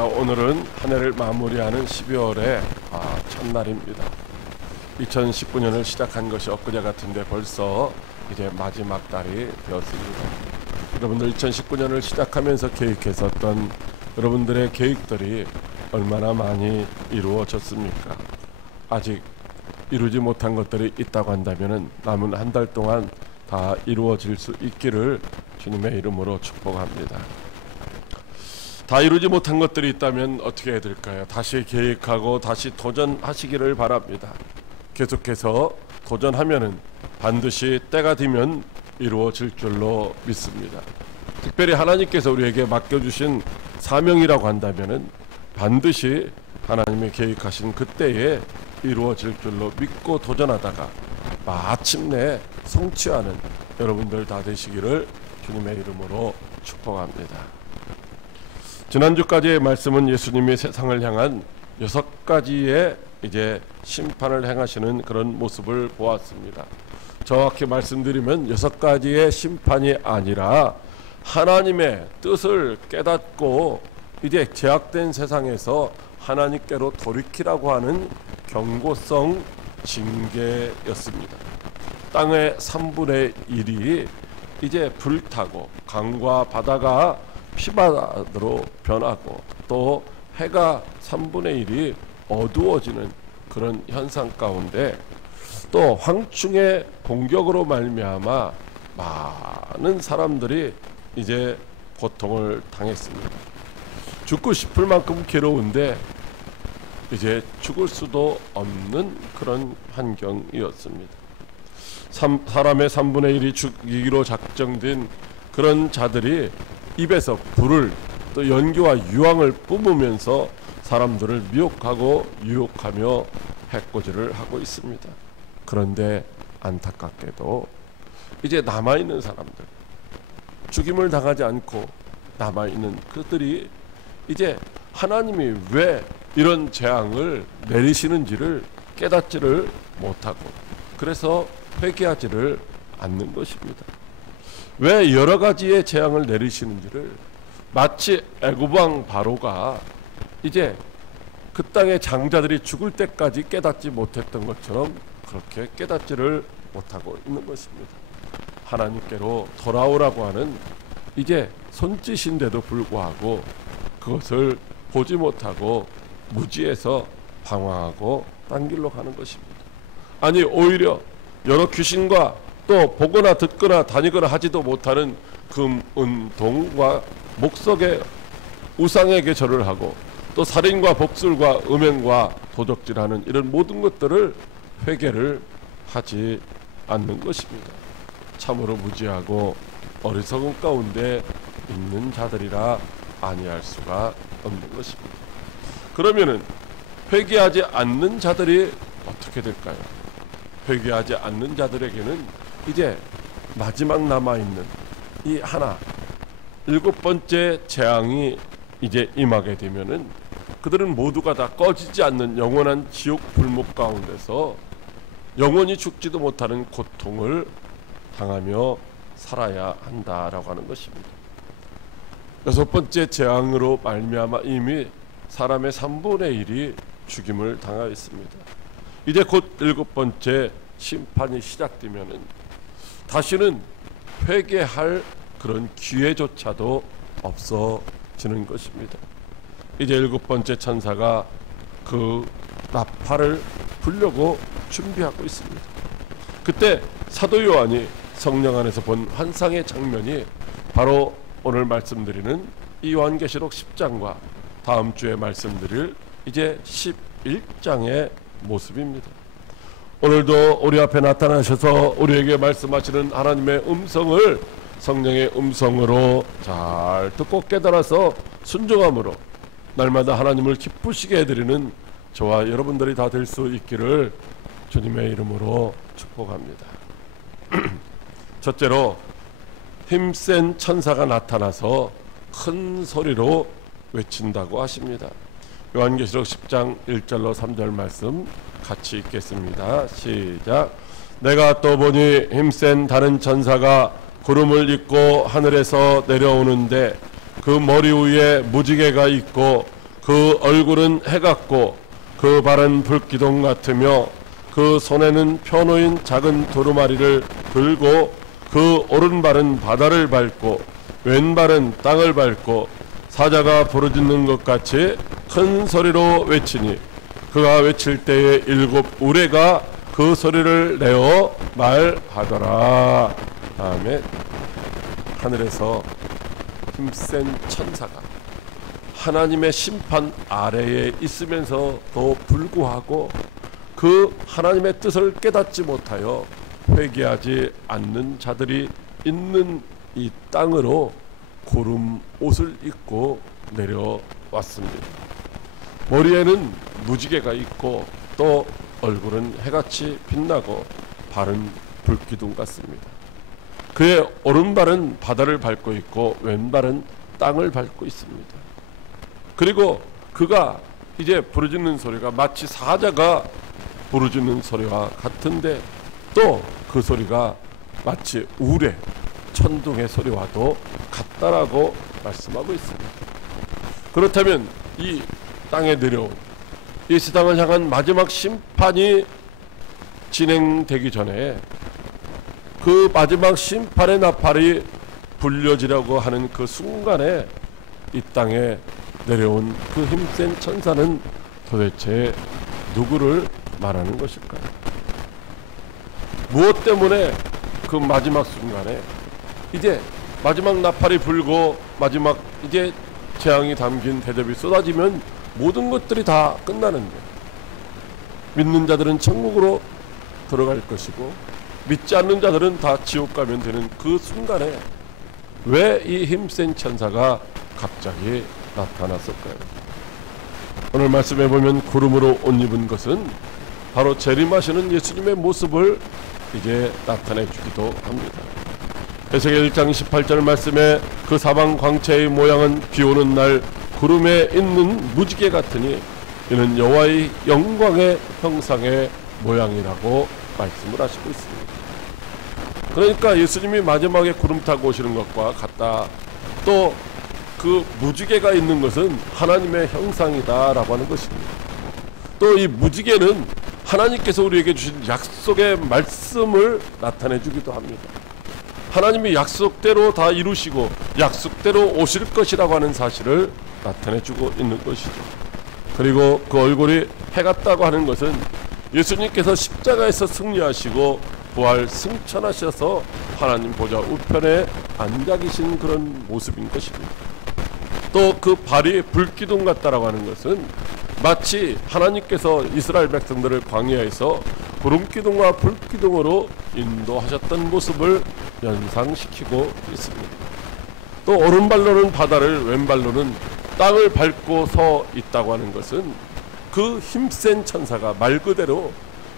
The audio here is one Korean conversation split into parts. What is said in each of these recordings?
자, 오늘은 한 해를 마무리하는 12월의 첫날입니다. 2019년을 시작한 것이 엊그제 같은데 벌써 이제 마지막 달이 되었습니다. 여러분들 2019년을 시작하면서 계획했었던 여러분들의 계획들이 얼마나 많이 이루어졌습니까? 아직 이루지 못한 것들이 있다고 한다면 남은 한 달 동안 다 이루어질 수 있기를 주님의 이름으로 축복합니다. 다 이루지 못한 것들이 있다면 어떻게 해야 될까요? 다시 계획하고 다시 도전하시기를 바랍니다. 계속해서 도전하면은 반드시 때가 되면 이루어질 줄로 믿습니다. 특별히 하나님께서 우리에게 맡겨주신 사명이라고 한다면은 반드시 하나님의 계획하신 그때에 이루어질 줄로 믿고 도전하다가 마침내 성취하는 여러분들 다 되시기를 주님의 이름으로 축복합니다. 지난주까지의 말씀은 예수님이 세상을 향한 6가지의 이제 심판을 행하시는 그런 모습을 보았습니다. 정확히 말씀드리면 6가지의 심판이 아니라 하나님의 뜻을 깨닫고 이제 제약된 세상에서 하나님께로 돌이키라고 하는 경고성 징계였습니다. 땅의 3분의 1이 이제 불타고 강과 바다가 피바다로 변하고 또 해가 3분의 1이 어두워지는 그런 현상 가운데 또 황충의 공격으로 말미암아 많은 사람들이 이제 고통을 당했습니다. 죽고 싶을 만큼 괴로운데 이제 죽을 수도 없는 그런 환경이었습니다. 사람의 3분의 1이 죽이기로 작정된 그런 자들이 입에서 불을 또 연기와 유황을 뿜으면서 사람들을 미혹하고 유혹하며 해코지를 하고 있습니다. 그런데 안타깝게도 이제 남아있는 사람들, 죽임을 당하지 않고 남아있는 그들이 이제 하나님이 왜 이런 재앙을 내리시는지를 깨닫지를 못하고 그래서 회개하지를 않는 것입니다. 왜 여러 가지의 재앙을 내리시는지를 마치 애굽 왕 바로가 이제 그 땅의 장자들이 죽을 때까지 깨닫지 못했던 것처럼 그렇게 깨닫지를 못하고 있는 것입니다. 하나님께로 돌아오라고 하는 이제 손짓인데도 불구하고 그것을 보지 못하고 무지해서 방황하고 딴 길로 가는 것입니다. 아니 오히려 여러 귀신과 또 보거나 듣거나 다니거나 하지도 못하는 금, 은, 동과 목석의 우상에게 절을 하고 또 살인과 복술과 음행과 도적질하는 이런 모든 것들을 회개를 하지 않는 것입니다. 참으로 무지하고 어리석은 가운데 있는 자들이라 아니할 수가 없는 것입니다. 그러면은 회개하지 않는 자들이 어떻게 될까요? 회개하지 않는 자들에게는 이제 마지막 남아있는 이 하나 7번째 재앙이 이제 임하게 되면은 그들은 모두가 다 꺼지지 않는 영원한 지옥 불목 가운데서 영원히 죽지도 못하는 고통을 당하며 살아야 한다라고 하는 것입니다. 6번째 재앙으로 말미암아 이미 사람의 3분의 1이 죽임을 당하였습니다. 이제 곧 7번째 심판이 시작되면은 다시는 회개할 그런 기회조차도 없어지는 것입니다. 이제 7번째 천사가 그 나팔을 불려고 준비하고 있습니다. 그때 사도 요한이 성령 안에서 본 환상의 장면이 바로 오늘 말씀드리는 이 요한계시록 10장과 다음 주에 말씀드릴 이제 11장의 모습입니다. 오늘도 우리 앞에 나타나셔서 우리에게 말씀하시는 하나님의 음성을 성령의 음성으로 잘 듣고 깨달아서 순종함으로 날마다 하나님을 기쁘시게 해드리는 저와 여러분들이 다 될 수 있기를 주님의 이름으로 축복합니다. 첫째로 힘센 천사가 나타나서 큰 소리로 외친다고 하십니다. 요한계시록 10장 1절로 3절 말씀 같이 읽겠습니다. 시작. 내가 또 보니 힘센 다른 천사가 구름을 입고 하늘에서 내려오는데 그 머리 위에 무지개가 있고 그 얼굴은 해 같고 그 발은 불기둥 같으며 그 손에는 펴놓인 작은 두루마리를 들고 그 오른발은 바다를 밟고 왼발은 땅을 밟고 사자가 부르짖는 것 같이 큰 소리로 외치니 그가 외칠 때에 7 우레가 그 소리를 내어 말하더라. 다음에 하늘에서 힘센 천사가 하나님의 심판 아래에 있으면서도 불구하고 그 하나님의 뜻을 깨닫지 못하여 회개하지 않는 자들이 있는 이 땅으로 구름 옷을 입고 내려왔습니다. 머리에는 무지개가 있고 또 얼굴은 해같이 빛나고 발은 불기둥 같습니다. 그의 오른발은 바다를 밟고 있고 왼발은 땅을 밟고 있습니다. 그리고 그가 이제 부르짖는 소리가 마치 사자가 부르짖는 소리와 같은데 또 그 소리가 마치 우레 천둥의 소리와도 같다라고 말씀하고 있습니다. 그렇다면 이 땅에 내려온 이 세상을 향한 마지막 심판이 진행되기 전에 그 마지막 심판의 나팔이 불려지려고 하는 그 순간에 이 땅에 내려온 그 힘센 천사는 도대체 누구를 말하는 것일까요? 무엇 때문에 그 마지막 순간에 이제 마지막 나팔이 불고 마지막 이제 재앙이 담긴 대접이 쏟아지면 모든 것들이 다 끝나는데 믿는 자들은 천국으로 들어갈 것이고 믿지 않는 자들은 다 지옥 가면 되는 그 순간에 왜 이 힘센 천사가 갑자기 나타났을까요? 오늘 말씀해 보면 구름으로 옷 입은 것은 바로 재림하시는 예수님의 모습을 이제 나타내 주기도 합니다. 에스겔 1장 18절 말씀에 그 사방 광채의 모양은 비오는 날 구름에 있는 무지개 같으니 이는 여호와의 영광의 형상의 모양이라고 말씀을 하시고 있습니다. 그러니까 예수님이 마지막에 구름 타고 오시는 것과 같다. 또 그 무지개가 있는 것은 하나님의 형상이다라고 하는 것입니다. 또 이 무지개는 하나님께서 우리에게 주신 약속의 말씀을 나타내 주기도 합니다. 하나님이 약속대로 다 이루시고 약속대로 오실 것이라고 하는 사실을 나타내 주고 있는 것이죠. 그리고 그 얼굴이 해 같다고 하는 것은 예수님께서 십자가에서 승리하시고 부활 승천하셔서 하나님 보좌 우편에 앉아 계신 그런 모습인 것입니다. 또 그 발이 불기둥 같다라고 하는 것은 마치 하나님께서 이스라엘 백성들을 광야에서 구름기둥과 불기둥으로 인도하셨던 모습을 연상시키고 있습니다. 또 오른발로는 바다를 왼발로는 땅을 밟고 서 있다고 하는 것은 그 힘센 천사가 말 그대로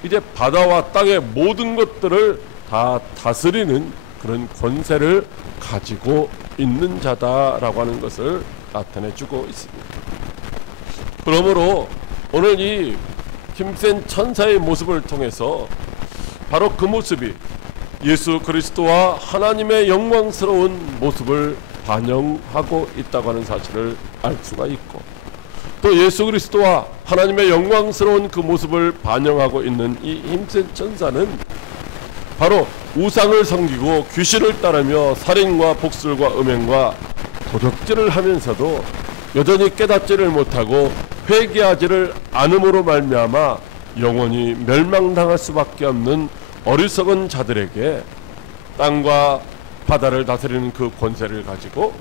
이제 바다와 땅의 모든 것들을 다 다스리는 그런 권세를 가지고 있는 자다라고 하는 것을 나타내주고 있습니다. 그러므로 오늘 이 힘센 천사의 모습을 통해서 바로 그 모습이 예수 그리스도와 하나님의 영광스러운 모습을 반영하고 있다고 하는 사실을 알 수가 있고, 또 예수 그리스도와 하나님의 영광스러운 그 모습을 반영하고 있는 이 힘센 천사는 바로 우상을 섬기고 귀신을 따르며 살인과 복술과 음행과 도적질을 하면서도 여전히 깨닫지를 못하고 회개하지를 않음으로 말미암아 영원히 멸망당할 수밖에 없는 어리석은 자들에게 땅과 바다를 다스리는 그 권세를 가지고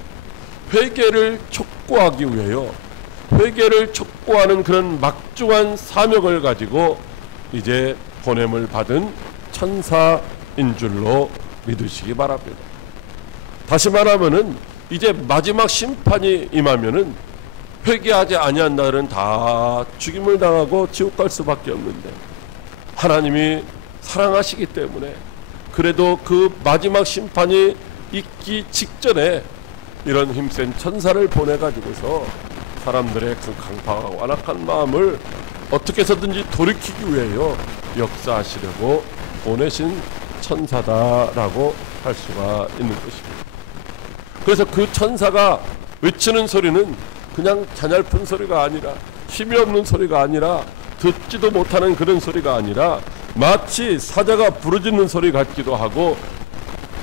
회개를 촉구하기 위하여 회개를 촉구하는 그런 막중한 사명을 가지고 이제 보냄을 받은 천사인 줄로 믿으시기 바랍니다. 다시 말하면은 이제 마지막 심판이 임하면은 회개하지 아니한 자들은 다 죽임을 당하고 지옥 갈 수밖에 없는데, 하나님이 사랑하시기 때문에 그래도 그 마지막 심판이 있기 직전에 이런 힘센 천사를 보내가지고서 사람들의 그 강팍하고 완악한 마음을 어떻게 해서든지 돌이키기 위하여 역사하시려고 보내신 천사다라고 할 수가 있는 것입니다. 그래서 그 천사가 외치는 소리는 그냥 가냘픈 소리가 아니라, 힘이 없는 소리가 아니라, 듣지도 못하는 그런 소리가 아니라 마치 사자가 부르짖는 소리 같기도 하고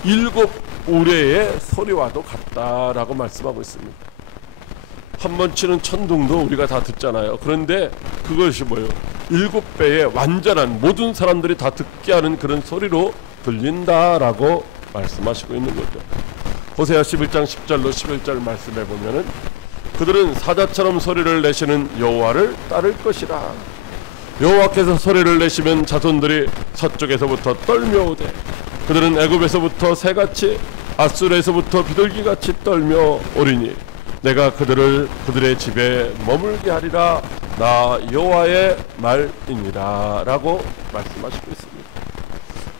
일곱 우레의 소리와도 같다라고 말씀하고 있습니다. 한 번 치는 천둥도 우리가 다 듣잖아요. 그런데 그것이 뭐예요? 7배의 완전한 모든 사람들이 다 듣게 하는 그런 소리로 들린다라고 말씀하시고 있는 거죠. 호세아 11장 10절로 11절 말씀해 보면은 그들은 사자처럼 소리를 내시는 여호와를 따를 것이라. 여호와께서 소리를 내시면 자손들이 서쪽에서부터 떨며오되 그들은 애굽에서부터 새같이 아수르에서부터 비둘기같이 떨며 오리니 내가 그들을 그들의 집에 머물게 하리라. 나 여호와의 말이니라 라고 말씀하시고 있습니다.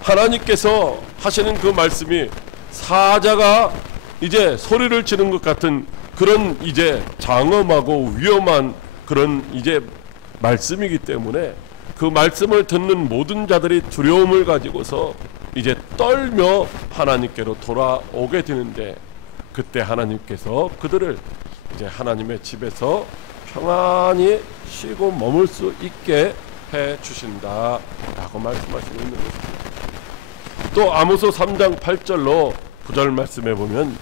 하나님께서 하시는 그 말씀이 사자가 이제 소리를 지르는 것 같은 그런 이제 장엄하고 위험한 그런 이제 말씀이기 때문에 그 말씀을 듣는 모든 자들이 두려움을 가지고서 이제 떨며 하나님께로 돌아오게 되는데, 그때 하나님께서 그들을 이제 하나님의 집에서 평안히 쉬고 머물 수 있게 해 주신다라고 말씀하시고 있는 것입니다. 또 아모스 3장 8절로 9절 말씀해 보면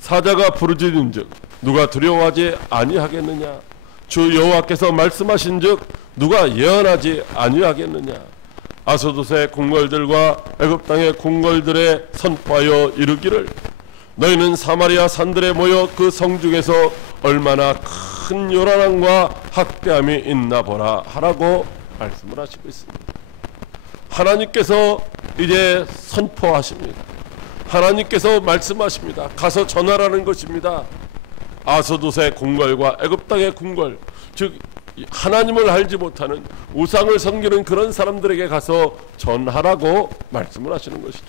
사자가 부르짖은즉 누가 두려워하지 아니하겠느냐? 주 여호와께서 말씀하신즉 누가 예언하지 아니하겠느냐? 아소도의 궁궐들과 애굽 땅의 궁궐들에 선포하여 이르기를 너희는 사마리아 산들에 모여 그 성중에서 얼마나 큰 요란함과 학대함이 있나 보라 하라고 말씀을 하시고 있습니다. 하나님께서 이제 선포하십니다. 하나님께서 말씀하십니다. 가서 전하라는 것입니다. 아소도의 궁궐과 애굽 땅의 궁궐, 즉 하나님을 알지 못하는 우상을 섬기는 그런 사람들에게 가서 전하라고 말씀을 하시는 것이죠.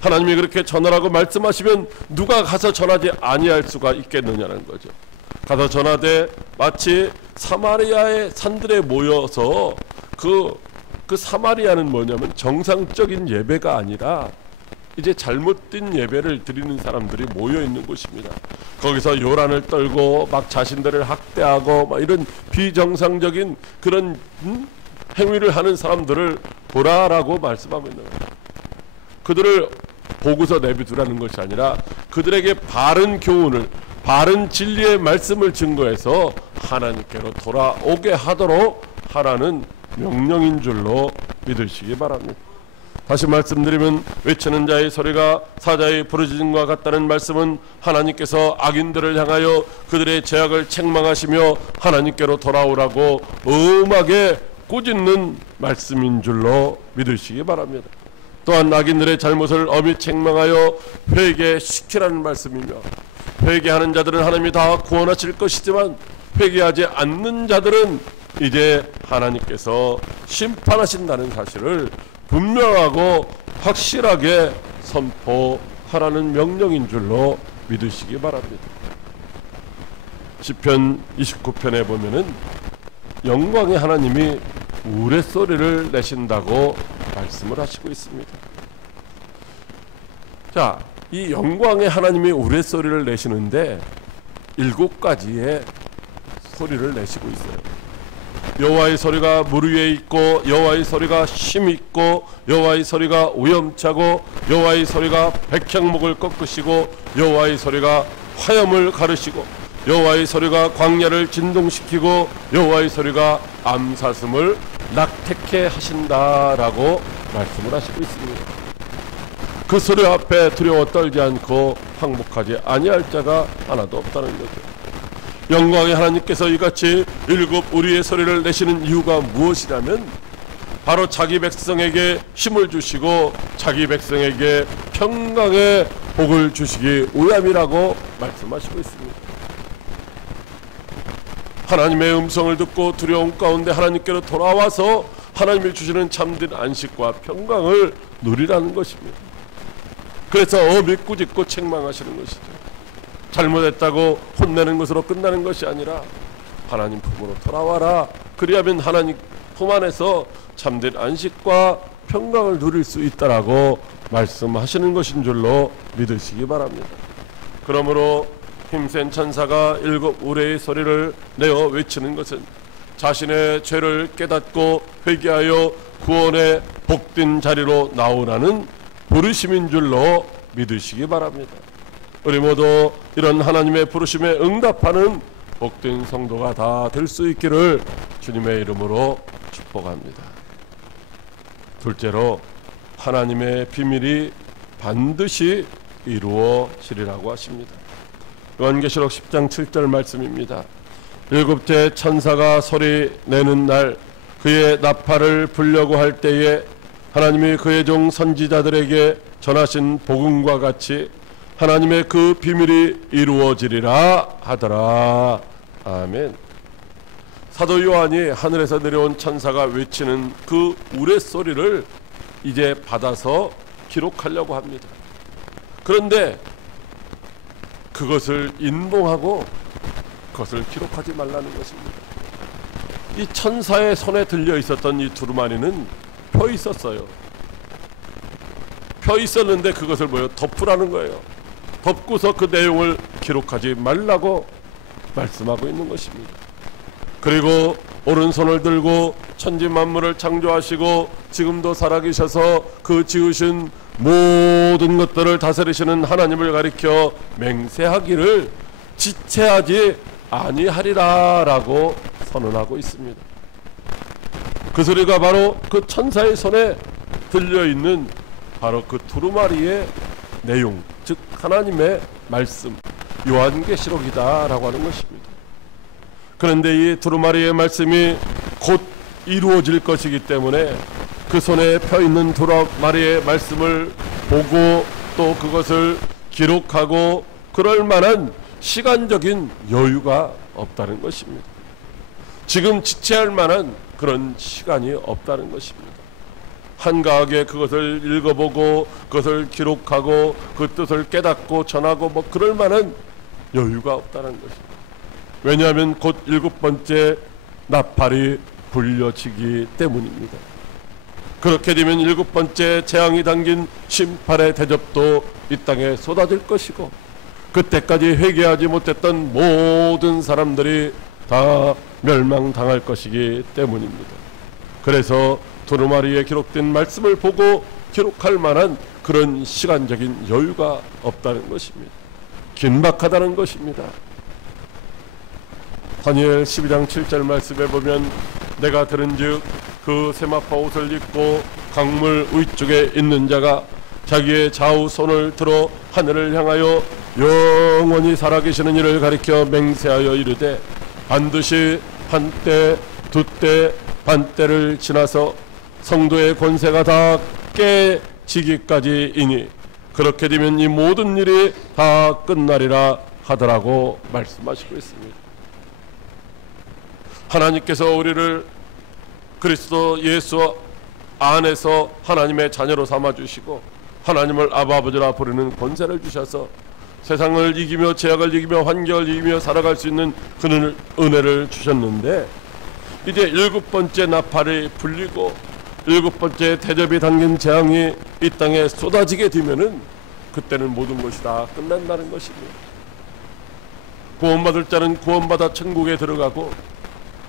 하나님이 그렇게 전하라고 말씀하시면 누가 가서 전하지 아니할 수가 있겠느냐는 거죠. 가서 전하되 마치 사마리아의 산들에 모여서 그 사마리아는 뭐냐면 정상적인 예배가 아니라 이제 잘못된 예배를 드리는 사람들이 모여 있는 곳입니다. 거기서 요란을 떨고 막 자신들을 학대하고 막 이런 비정상적인 그런 행위를 하는 사람들을 보라라고 말씀하고 있는 거예요. 그들을 보고서 내비두라는 것이 아니라 그들에게 바른 교훈을, 바른 진리의 말씀을 증거해서 하나님께로 돌아오게 하도록 하라는 명령인 줄로 믿으시기 바랍니다. 다시 말씀드리면 외치는 자의 소리가 사자의 부르짖음과 같다는 말씀은 하나님께서 악인들을 향하여 그들의 죄악을 책망하시며 하나님께로 돌아오라고 엄하게 꾸짖는 말씀인 줄로 믿으시기 바랍니다. 또한 악인들의 잘못을 엄히 책망하여 회개시키라는 말씀이며, 회개하는 자들은 하나님이 다 구원하실 것이지만 회개하지 않는 자들은 이제 하나님께서 심판하신다는 사실을 분명하고 확실하게 선포하라는 명령인 줄로 믿으시기 바랍니다. 시편 29편에 보면은 영광의 하나님이 우레소리를 내신다고 말씀을 하시고 있습니다. 자, 이 영광의 하나님이 우레소리를 내시는데 7가지의 소리를 내시고 있어요. 여호와의 소리가 물 위에 있고, 여호와의 소리가 힘 있고, 여호와의 소리가 위엄차고, 여호와의 소리가 백향목을 꺾으시고, 여호와의 소리가 화염을 가르시고, 여호와의 소리가 광야를 진동시키고, 여호와의 소리가 암사슴을 낙태케 하신다라고 말씀을 하시고 있습니다. 그 소리 앞에 두려워 떨지 않고 항복하지 아니할 자가 하나도 없다는 거죠. 영광의 하나님께서 이같이 7 우리의 소리를 내시는 이유가 무엇이냐면 바로 자기 백성에게 힘을 주시고 자기 백성에게 평강의 복을 주시기 위함이라고 말씀하시고 있습니다. 하나님의 음성을 듣고 두려움 가운데 하나님께로 돌아와서 하나님이 주시는 참된 안식과 평강을 누리라는 것입니다. 그래서 엄히 꾸짖고 책망하시는 것이죠. 잘못했다고 혼내는 것으로 끝나는 것이 아니라 하나님 품으로 돌아와라. 그리하면 하나님 품 안에서 참된 안식과 평강을 누릴 수 있다라고 말씀하시는 것인 줄로 믿으시기 바랍니다. 그러므로 힘센 천사가 7 우레의 소리를 내어 외치는 것은 자신의 죄를 깨닫고 회개하여 구원의 복된 자리로 나오라는 부르심인 줄로 믿으시기 바랍니다. 우리 모두 이런 하나님의 부르심에 응답하는 복된 성도가 다 될 수 있기를 주님의 이름으로 축복합니다. 둘째로, 하나님의 비밀이 반드시 이루어지리라고 하십니다. 요한계시록 10장 7절 말씀입니다. 7째 천사가 소리 내는 날 그의 나팔을 불려고 할 때에 하나님이 그의 종 선지자들에게 전하신 복음과 같이 하나님의 그 비밀이 이루어지리라 하더라. 아멘. 사도 요한이 하늘에서 내려온 천사가 외치는 그 우레소리를 이제 받아서 기록하려고 합니다. 그런데 그것을 인봉하고 그것을 기록하지 말라는 것입니다. 이 천사의 손에 들려 있었던 이 두루마리는 펴 있었어요. 펴 있었는데 그것을 덮으라는 거예요. 덮고서 그 내용을 기록하지 말라고 말씀하고 있는 것입니다. 그리고 오른손을 들고 천지 만물을 창조하시고 지금도 살아계셔서 그 지으신 모든 것들을 다스리시는 하나님을 가리켜 맹세하기를 지체하지 아니하리라 라고 선언하고 있습니다. 그 소리가 바로 그 천사의 손에 들려있는 바로 그 두루마리의 내용, 즉 하나님의 말씀, 요한계시록이다 라고 하는 것입니다. 그런데 이 두루마리의 말씀이 곧 이루어질 것이기 때문에 그 손에 펴있는 두루마리의 말씀을 보고 또 그것을 기록하고 그럴 만한 시간적인 여유가 없다는 것입니다. 지금 지체할 만한 그런 시간이 없다는 것입니다. 한가하게 그것을 읽어보고 그것을 기록하고 그 뜻을 깨닫고 전하고 그럴 만한 여유가 없다는 것입니다. 왜냐하면 곧 7번째 나팔이 불려지기 때문입니다. 그렇게 되면 7번째 재앙이 담긴 심판의 대접도 이 땅에 쏟아질 것이고 그때까지 회개하지 못했던 모든 사람들이 다 멸망당할 것이기 때문입니다. 그래서 두루마리에 기록된 말씀을 보고 기록할 만한 그런 시간적인 여유가 없다는 것입니다. 긴박하다는 것입니다. 다니엘 12장 7절 말씀에 보면 내가 들은즉 그 세마포 옷을 입고 강물 위쪽에 있는 자가 자기의 좌우 손을 들어 하늘을 향하여 영원히 살아계시는 이를 가리켜 맹세하여 이르되 반드시 한때 두때 반때를 지나서 성도의 권세가 다 깨지기까지이니 그렇게 되면 이 모든 일이 다 끝나리라 하더라고 말씀하시고 있습니다. 하나님께서 우리를 그리스도 예수 안에서 하나님의 자녀로 삼아주시고 하나님을 아버지라 부르는 권세를 주셔서 세상을 이기며 죄악을 이기며 환경을 이기며 살아갈 수 있는 그 은혜를 주셨는데 이제 7번째 나팔이 불리고 7번째 대접이 담긴 재앙이 이 땅에 쏟아지게 되면은 그때는 모든 것이 다 끝난다는 것입니다. 구원받을 자는 구원받아 천국에 들어가고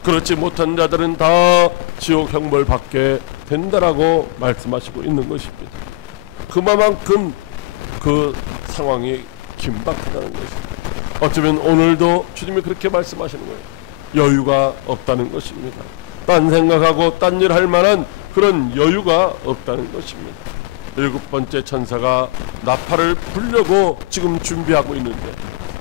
그렇지 못한 자들은 다 지옥 형벌 받게 된다라고 말씀하시고 있는 것입니다. 그만큼 그 상황이 긴박하다는 것입니다. 어쩌면 오늘도 주님이 그렇게 말씀하시는 거예요. 여유가 없다는 것입니다. 딴 생각하고 딴 일 할 만한 그런 여유가 없다는 것입니다. 7번째 천사가 나팔을 불려고 지금 준비하고 있는데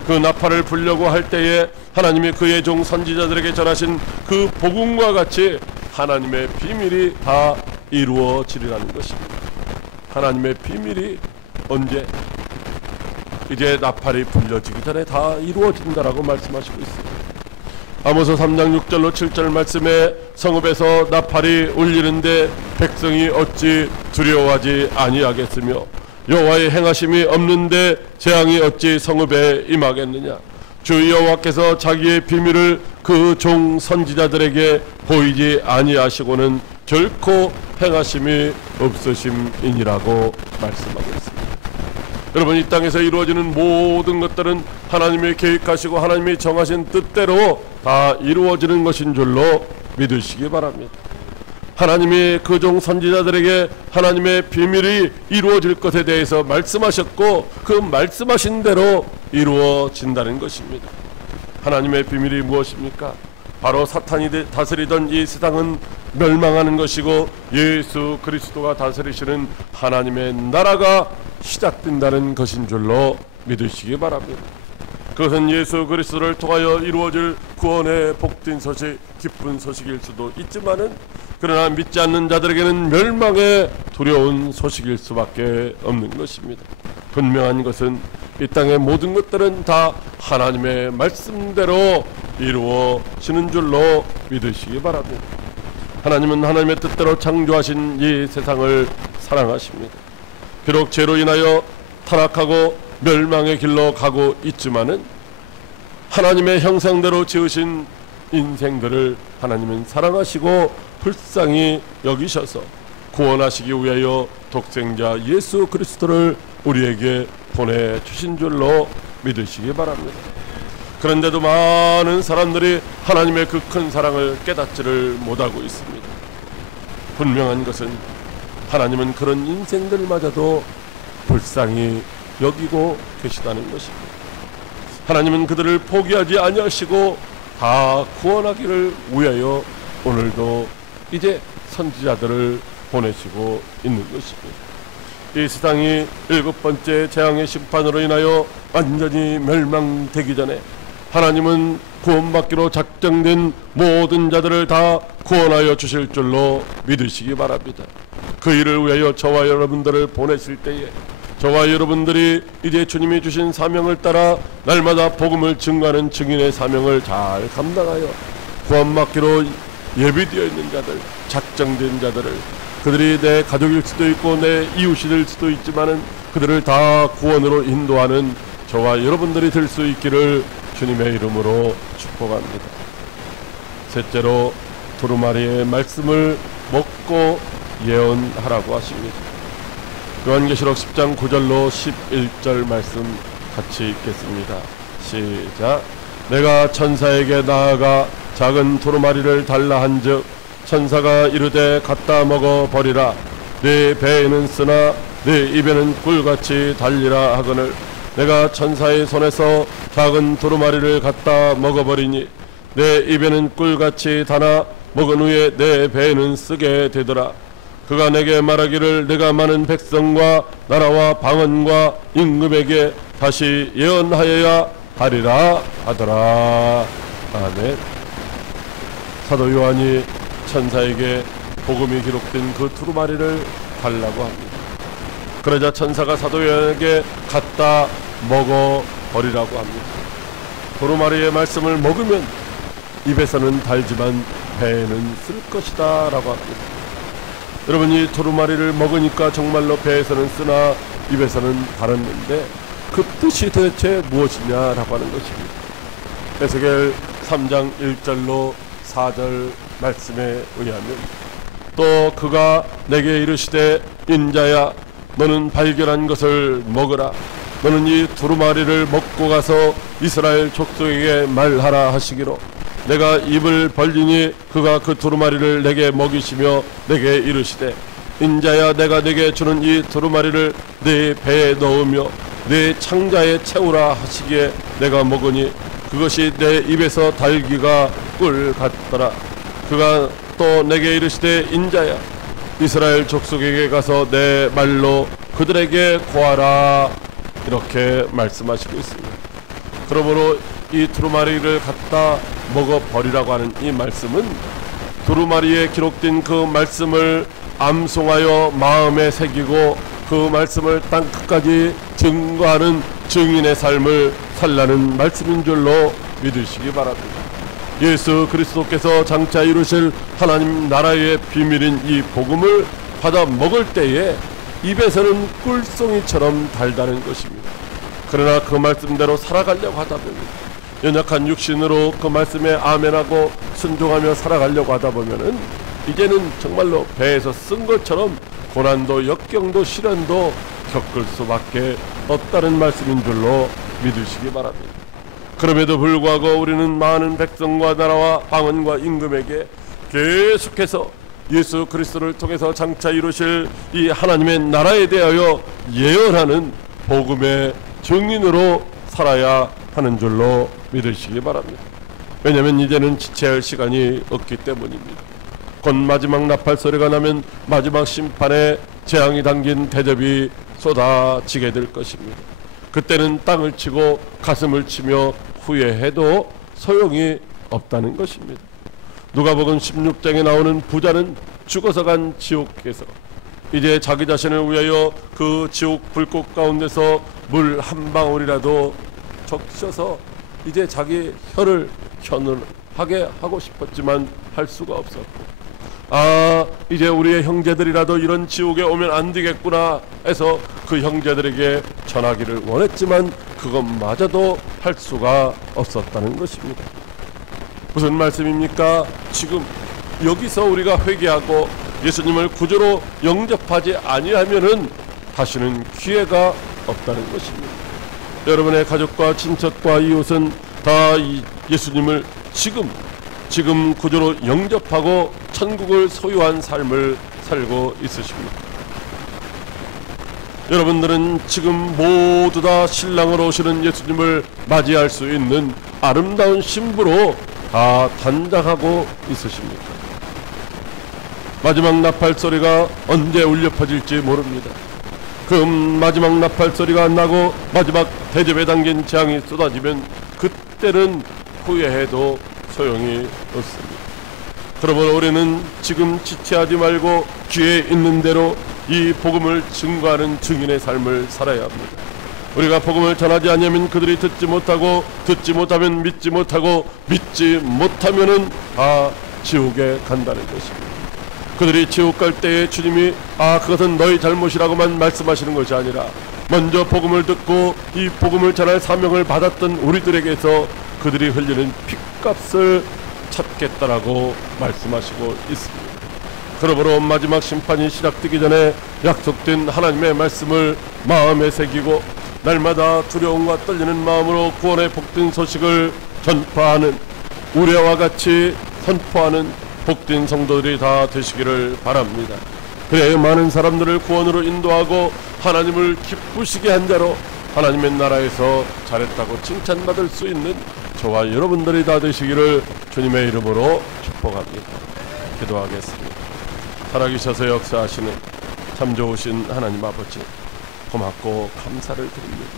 그 나팔을 불려고 할 때에 하나님이 그의 종 선지자들에게 전하신 그 복음과 같이 하나님의 비밀이 다 이루어지리라는 것입니다. 하나님의 비밀이 언제? 이제 나팔이 불려지기 전에 다 이루어진다라고 말씀하시고 있습니다. 아모스 3장 6절로 7절 말씀에 성읍에서 나팔이 울리는데 백성이 어찌 두려워하지 아니하겠으며 여호와의 행하심이 없는데 재앙이 어찌 성읍에 임하겠느냐. 주 여호와께서 자기의 비밀을 그 종 선지자들에게 보이지 아니하시고는 결코 행하심이 없으심이니라고 말씀하고 있습니다. 여러분, 이 땅에서 이루어지는 모든 것들은 하나님이 계획하시고 하나님이 정하신 뜻대로 다 이루어지는 것인 줄로 믿으시기 바랍니다. 하나님이 그 종 선지자들에게 하나님의 비밀이 이루어질 것에 대해서 말씀하셨고 그 말씀하신 대로 이루어진다는 것입니다. 하나님의 비밀이 무엇입니까? 바로 사탄이 다스리던 이 세상은 멸망하는 것이고 예수 그리스도가 다스리시는 하나님의 나라가 시작된다는 것인 줄로 믿으시기 바랍니다. 그것은 예수 그리스도를 통하여 이루어질 구원의 복된 소식, 기쁜 소식일 수도 있지만은 그러나 믿지 않는 자들에게는 멸망의 두려운 소식일 수밖에 없는 것입니다. 분명한 것은 이 땅의 모든 것들은 다 하나님의 말씀대로 이루어지는 줄로 믿으시기 바랍니다. 하나님은 하나님의 뜻대로 창조하신 이 세상을 사랑하십니다. 비록 죄로 인하여 타락하고 멸망의 길로 가고 있지만은 하나님의 형상대로 지으신 인생들을 하나님은 사랑하시고 불쌍히 여기셔서 구원하시기 위하여 독생자 예수 그리스도를 우리에게 보내주신 줄로 믿으시기 바랍니다. 그런데도 많은 사람들이 하나님의 그 큰 사랑을 깨닫지를 못하고 있습니다. 분명한 것은 하나님은 그런 인생들마저도 불쌍히 여기고 계시다는 것입니다. 하나님은 그들을 포기하지 아니하시고 다 구원하기를 위하여 오늘도 이제 선지자들을 보내시고 있는 것입니다. 이 세상이 7번째 재앙의 심판으로 인하여 완전히 멸망되기 전에 하나님은 구원받기로 작정된 모든 자들을 다 구원하여 주실 줄로 믿으시기 바랍니다. 그 일을 위하여 저와 여러분들을 보내실 때에 저와 여러분들이 이제 주님이 주신 사명을 따라 날마다 복음을 증거하는 증인의 사명을 잘 감당하여 구원받기로 예비되어 있는 자들, 작정된 자들을, 그들이 내 가족일 수도 있고 내 이웃이 될 수도 있지만은 그들을 다 구원으로 인도하는 저와 여러분들이 될 수 있기를 주님의 이름으로 축복합니다. 셋째로 두루마리의 말씀을 먹고 예언하라고 하십니다. 요한계시록 10장 9절로 11절 말씀 같이 읽겠습니다. 시작. 내가 천사에게 나아가 작은 두루마리를 달라 한즉 천사가 이르되 갖다 먹어 버리라. 네 배에는 쓰나 네 입에는 꿀같이 달리라 하거늘 내가 천사의 손에서 작은 두루마리를 갖다 먹어버리니 내 입에는 꿀같이 다나 먹은 후에 내 배에는 쓰게 되더라. 그가 내게 말하기를 내가 많은 백성과 나라와 방언과 임금에게 다시 예언하여야 하리라 하더라. 아멘. 사도 요한이 천사에게 복음이 기록된 그 두루마리를 달라고 합니다. 그러자 천사가 사도 요한에게 갖다 먹어버리라고 합니다. 두루마리의 말씀을 먹으면 입에서는 달지만 배에는 쓸 것이다 라고 합니다. 여러분, 이 두루마리를 먹으니까 정말로 배에서는 쓰나 입에서는 달았는데 그 뜻이 도대체 무엇이냐라고 하는 것입니다. 에스겔 3장 1절로 4절 말씀에 의하면 또 그가 내게 이르시되 인자야 너는 발견한 것을 먹으라. 너는 이 두루마리를 먹고 가서 이스라엘 족속에게 말하라 하시기로 내가 입을 벌리니 그가 그 두루마리를 내게 먹이시며 내게 이르시되 인자야 내가 내게 주는 이 두루마리를 네 배에 넣으며 네 창자에 채우라 하시기에 내가 먹으니 그것이 내 입에서 달기가 꿀 같더라. 그가 또 내게 이르시되 인자야 이스라엘 족속에게 가서 내 말로 그들에게 고하라. 이렇게 말씀하시고 있습니다. 그러므로 이 두루마리를 갖다 먹어버리라고 하는 이 말씀은 두루마리에 기록된 그 말씀을 암송하여 마음에 새기고 그 말씀을 땅끝까지 증거하는 증인의 삶을 살라는 말씀인 줄로 믿으시기 바랍니다. 예수 그리스도께서 장차 이루실 하나님 나라의 비밀인 이 복음을 받아 먹을 때에 입에서는 꿀송이처럼 달다는 것입니다. 그러나 그 말씀대로 살아가려고 하다 보면 연약한 육신으로 그 말씀에 아멘하고 순종하며 살아가려고 하다 보면은 이제는 정말로 배에서 쓴 것처럼 고난도 역경도 시련도 겪을 수밖에 없다는 말씀인 줄로 믿으시기 바랍니다. 그럼에도 불구하고 우리는 많은 백성과 나라와 방언과 임금에게 계속해서 예수 그리스도를 통해서 장차 이루실 이 하나님의 나라에 대하여 예언하는 복음의 증인으로 살아야 하는 줄로 믿으시기 바랍니다. 왜냐하면 이제는 지체할 시간이 없기 때문입니다. 곧 마지막 나팔 소리가 나면 마지막 심판에 재앙이 담긴 대접이 쏟아지게 될 것입니다. 그때는 땅을 치고 가슴을 치며 후회해도 소용이 없다는 것입니다. 누가복음 16장에 나오는 부자는 죽어서 간 지옥에서 이제 자기 자신을 위하여 그 지옥 불꽃 가운데서 물 한 방울이라도 적셔서 이제 자기 혀를 현을하게 하고 싶었지만 할 수가 없었고, 이제 우리의 형제들이라도 이런 지옥에 오면 안 되겠구나 해서 그 형제들에게 전하기를 원했지만 그것마저도 할 수가 없었다는 것입니다. 무슨 말씀입니까? 지금 여기서 우리가 회개하고 예수님을 구주로 영접하지 아니하면은 다시는 기회가 없다는 것입니다. 여러분의 가족과 친척과 이웃은 다 예수님을 지금 구주로 영접하고 천국을 소유한 삶을 살고 있으십니다. 여러분들은 지금 모두 다 신랑으로 오시는 예수님을 맞이할 수 있는 아름다운 신부로 다 단장하고 있으십니까? 마지막 나팔 소리가 언제 울려 퍼질지 모릅니다. 그 마지막 나팔 소리가 나고 마지막 대접에 담긴 재앙이 쏟아지면 그때는 후회해도 소용이 없습니다. 그러므로 우리는 지금 지체하지 말고 기회 있는 대로 이 복음을 증거하는 증인의 삶을 살아야 합니다. 우리가 복음을 전하지 않으면 그들이 듣지 못하고, 듣지 못하면 믿지 못하고, 믿지 못하면은 지옥에 간다는 것입니다. 그들이 지옥 갈 때에 주님이 그것은 너희 잘못이라고만 말씀하시는 것이 아니라 먼저 복음을 듣고 이 복음을 전할 사명을 받았던 우리들에게서 그들이 흘리는 핏값을 찾겠다라고 말씀하시고 있습니다. 그러므로 마지막 심판이 시작되기 전에 약속된 하나님의 말씀을 마음에 새기고 날마다 두려움과 떨리는 마음으로 구원의 복된 소식을 전파하는, 우레와 같이 선포하는 복된 성도들이 다 되시기를 바랍니다. 그래야 많은 사람들을 구원으로 인도하고 하나님을 기쁘시게 한 자로 하나님의 나라에서 잘했다고 칭찬받을 수 있는 저와 여러분들이 다 되시기를 주님의 이름으로 축복합니다. 기도하겠습니다. 살아계셔서 역사하시는 참 좋으신 하나님 아버지, 고맙고 감사를 드립니다.